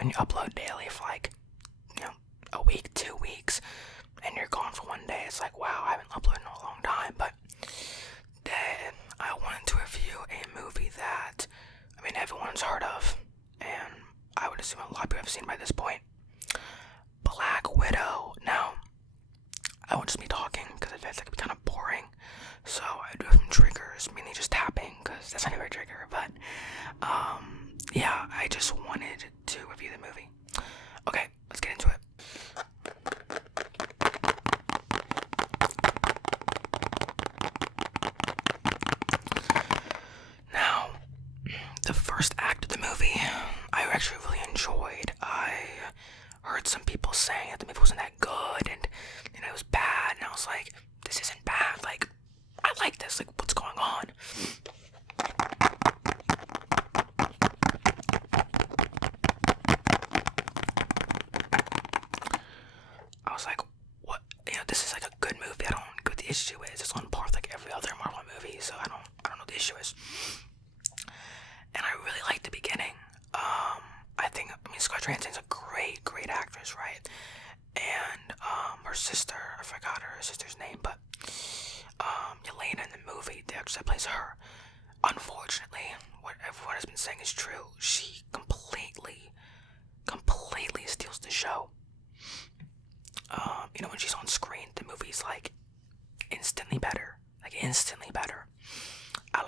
when you upload daily for like, a week, 2 weeks, and you're gone for one day, it's like, wow, I haven't uploaded in a long time. But then I wanted to review a movie that, everyone's heard of, and I would assume a lot of people have seen by this point. Black Widow. Now, I won't just be talking because I feel like it'd be kind of boring. So I do have some triggers, mainly just tapping because that's not a very trigger. But yeah, I just wanted to review the movie. Okay, let's get into it. Now, the first act of the movie, I actually really enjoyed. I heard some people saying that the movie wasn't that good, and it was bad, and I was like, this isn't bad. Like, I like this. Like, what's going on? I was like, what? This is like a good movie. I don't know what the issue is. It's on par with like every other Marvel movie, so I don't know what the issue is. And I really liked the beginning. I think Scarlett Johansson's a great actress, right? And her sister, I forgot her sister's name, but Yelena in the movie, the actress that plays her, unfortunately, what everyone has been saying is true. She completely steals the show. When she's on screen, the movie's like instantly better. I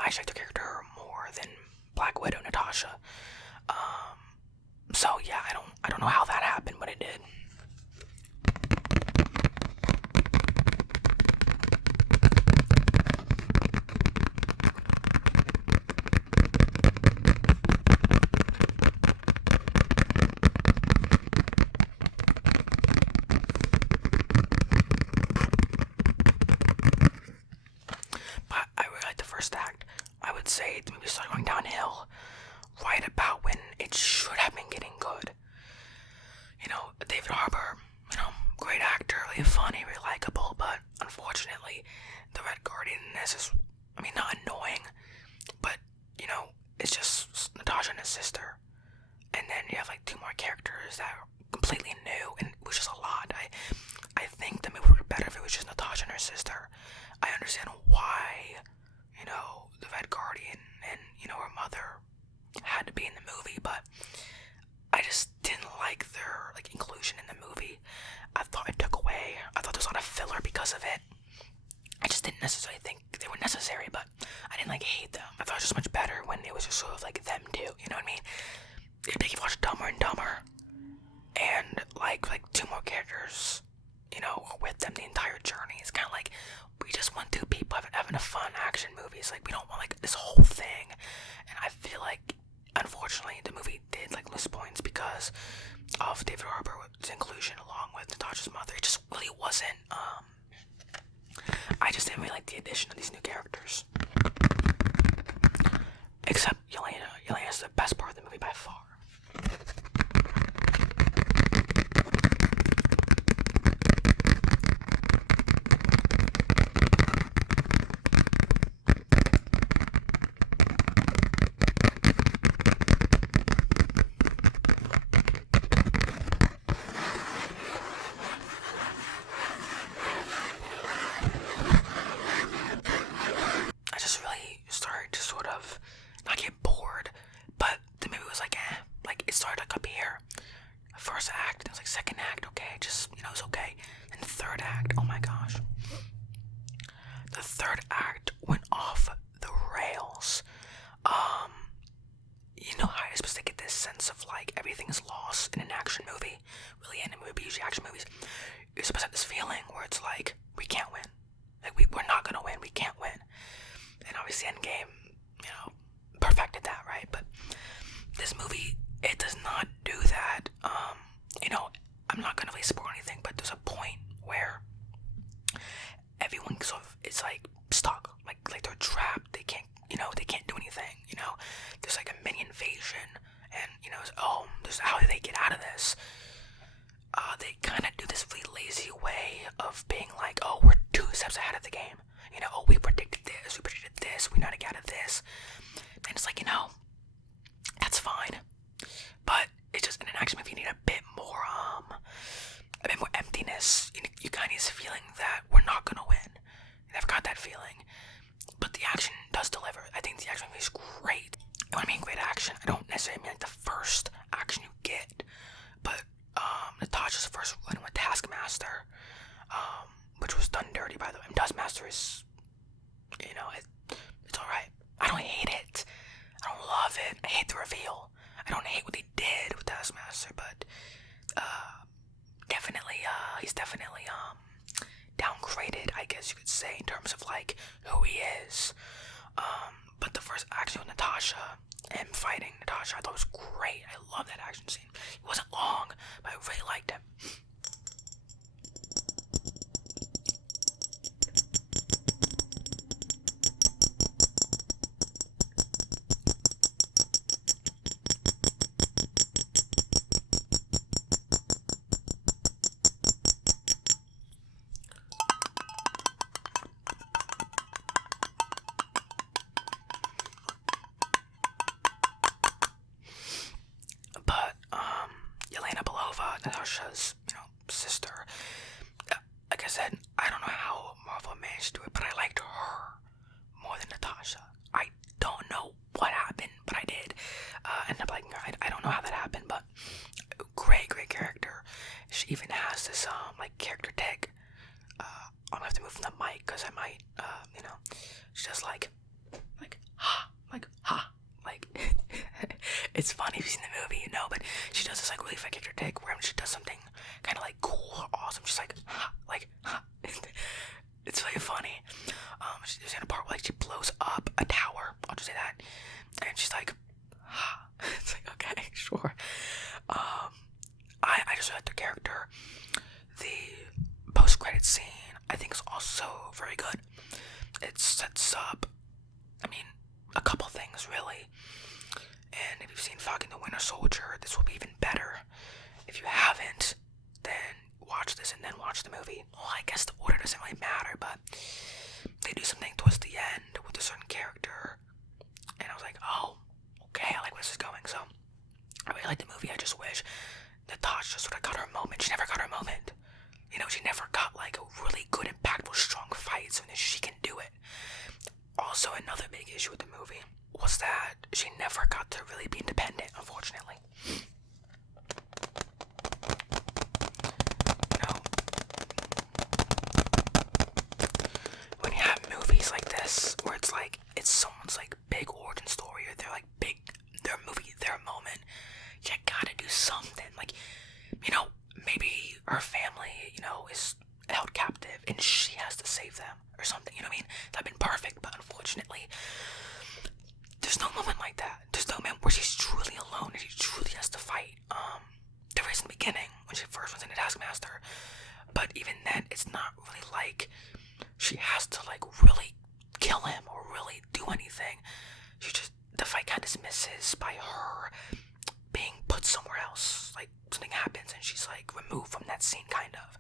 actually took her more than Black Widow, Natasha. So yeah, I don't know how that happened, but it did. But I really liked the first act. I would say the movie started going downhill right about when it should have been getting good. David Harbour, great actor, really funny, really likable, but unfortunately, the Red Guardian in this is, not annoying, but, it's just Natasha and his sister. And then you have like two more characters that are completely new, and it was just a lot. I think the movie would be better if it was just Natasha and her sister. I understand why, the Red Guardian and, her mother had to be in the movie, but I just didn't like their inclusion in the movie. I thought there was a lot of filler because of it. I just didn't necessarily think they were necessary, but I didn't hate them. I thought it was just much better when it was just sort of them two, you know what I mean? If you watch Dumber and Dumber, and like two more characters, are with them the entire journey. It's kind of like, we just want two people having a fun action movie. It's like, we don't want this whole thing. And I feel like, unfortunately, the movie did lose points because of David Harbour's inclusion along with Natasha's mother. It just really wasn't, I just didn't really like the addition of these new characters. Except Yelena. Yelena's the best part of the movie by far. I just really started to sort of not get bored, but the movie was it started up here. First act, it was second act, okay, just, it was okay. And the third act, oh my gosh. The third act went off the rails. How you're supposed to get this sense of everything is lost in an action movie, really any movie, usually action movies. You're supposed to have this feeling where it's we can't win. We're not gonna win, we can't win. And obviously Endgame, perfected that, right? But this movie, it does not do that. I'm not gonna really spoil anything, but there's a point where everyone sort of is stuck, like they're trapped. They can't, they can't do anything. There's a mini invasion, and there's how do they get out of this? They kind of do this really lazy way of being oh, we're 2 steps ahead of the game. Oh, we predicted this, we know how to get out of this. And it's that's fine. But it's just in an action movie, reveal. I don't hate what they did with Taskmaster, but definitely, he's definitely downgraded, I guess you could say, in terms of like who he is. But the first action with Natasha and fighting Natasha, I thought was great. I love that action scene. It wasn't long, but I really liked it. But Yelena Belova, Natasha's, sister. Like I said, I don't know how Marvel managed to do it, but I liked her more than Natasha. I don't know what happened, but I did end up liking her. I don't know how that happened, but great character. She even has this like character tag. I'm gonna have to move from the mic because I might, she does like ha, like it's funny if you've seen the movie, but she does this like really fun character tag where she does something kind of like cool or awesome. She's like ha, it's really funny. She's in a part where like she blows up a tower. I'll just say that, and she's like ha. It's like okay, sure. I just like the character. The post-credit scene I think is also very good. It sets up, a couple things really. And if you've seen Falcon the Winter Soldier, this will be even better. If you haven't, then watch this and then watch the movie. Well, I guess the order doesn't really matter, but they do something towards the end with a certain character, and I was like, oh, okay, I like where this is going. So I really like the movie. I just wish Natasha sort of got her moment. She never got her moment. She never got like a really good, impactful, strong fight, so she can do it. Also, another big issue with the movie was that she never got to really be independent, unfortunately. When you have movies like this, where it's like, it's someone's like big origin story, or they're like big, their movie, their moment, you gotta do something. Like, maybe her family, is held captive and she has to save them or something, That'd been perfect, but unfortunately, there's no moment like that. There's no moment where she's truly alone and she truly has to fight. There is in the beginning when she first runs into Taskmaster, but even then, it's not really like she has to like really kill him or really do anything. The fight kind of dismisses by her being put somewhere else. Like something happens and she's like removed from that scene, kind of.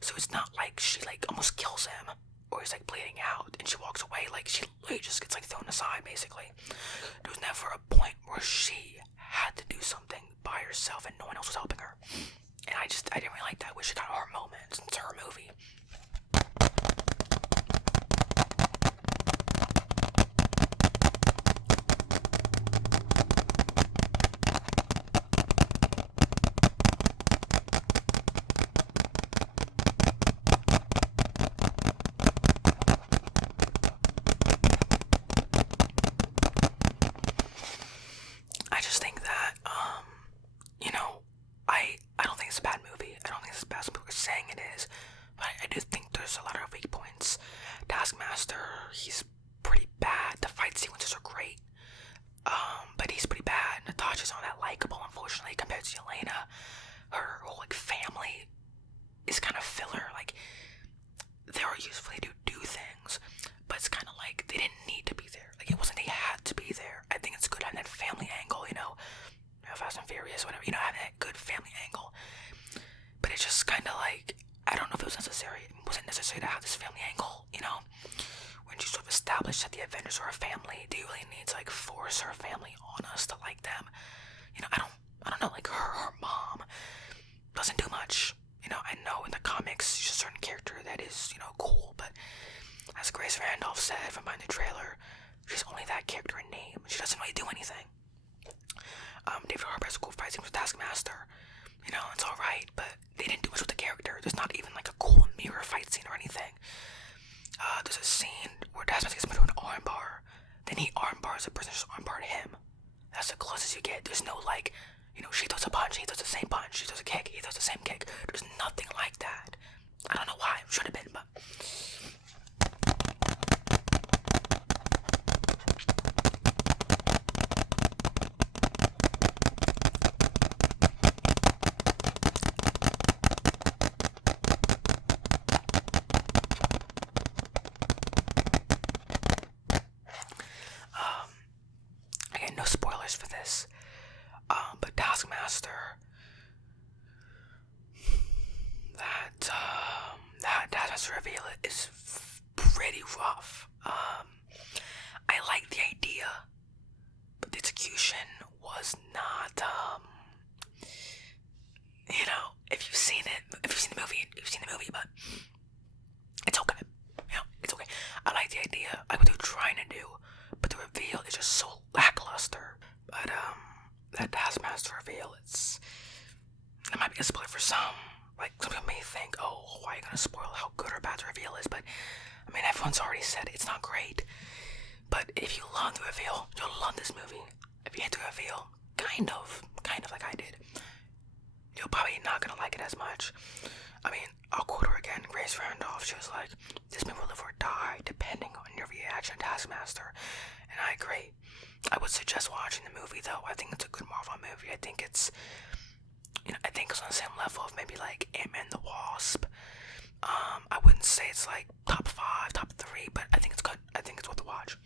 So it's not like she like almost kills him or he's like bleeding out and she walks away. Like she literally just gets like thrown aside, basically. There was never a point where she had to do something by herself and no one else was helping her. And I didn't really like that. I wish she got her moment. It's her movie. I just think that, I don't think it's a bad movie. I don't think it's as bad as people are saying it is. But I do think there's a lot of weak points. Taskmaster, he's pretty bad. The fight sequences are great. But he's pretty bad. Natasha's not that likable, unfortunately, compared to Yelena. Her whole, family is kind of filler. Like, they are useful, they do things. But it's kind of like, they didn't need to be there. Like, it wasn't they had to be there. I think it's good having that family angle, Fast and Furious, whatever, having that good family angle. But it's just kind of like, I don't know if it was necessary. It wasn't necessary to have this family angle, When you sort of establish that the Avengers are a family, do you really need to, force her family on us to like them? I don't know, her mom doesn't do much. I know in the comics, she's a certain character that is, cool, but as Grace Randolph said from behind the trailer, she's only that character in name. She doesn't really do anything. David Harbour has a cool fight scene with Taskmaster. It's alright, but they didn't do much with the character. There's not even like a cool mirror fight scene or anything. There's a scene where Taskmaster gets put into an armbar, then he armbars a person, just armbarred him. That's the closest you get. There's no like, she throws a punch, he throws the same punch. She throws a kick, he throws the same kick. There's nothing like that. I don't know why. Should have been, but. Again, no spoilers for this. But Taskmaster, that Taskmaster reveal is pretty rough. I like the idea, but the execution was not. If you've seen it, if you've seen the movie, but it's okay. It's okay. I like the idea. I like what they're trying to do, but the reveal is just so lackluster. But that Taskmaster reveal, it might be a spoiler for some. Like, some people may think, oh, why are you gonna spoil how good or bad the reveal is? But I mean, everyone's already said it's not great. But if you love the reveal, you'll love this movie. If you hate the reveal, kind of like I did, you're probably not gonna like it as much. I mean, I'll quote her again, Grace Randolph. She was like, "This movie will live or die depending on your reaction to Taskmaster," and I agree. I would suggest watching the movie, though. I think it's a good Marvel movie. I think it's, I think it's on the same level of maybe like Ant-Man the Wasp. I wouldn't say it's like top 5, top 3, but I think it's good. I think it's worth a watch.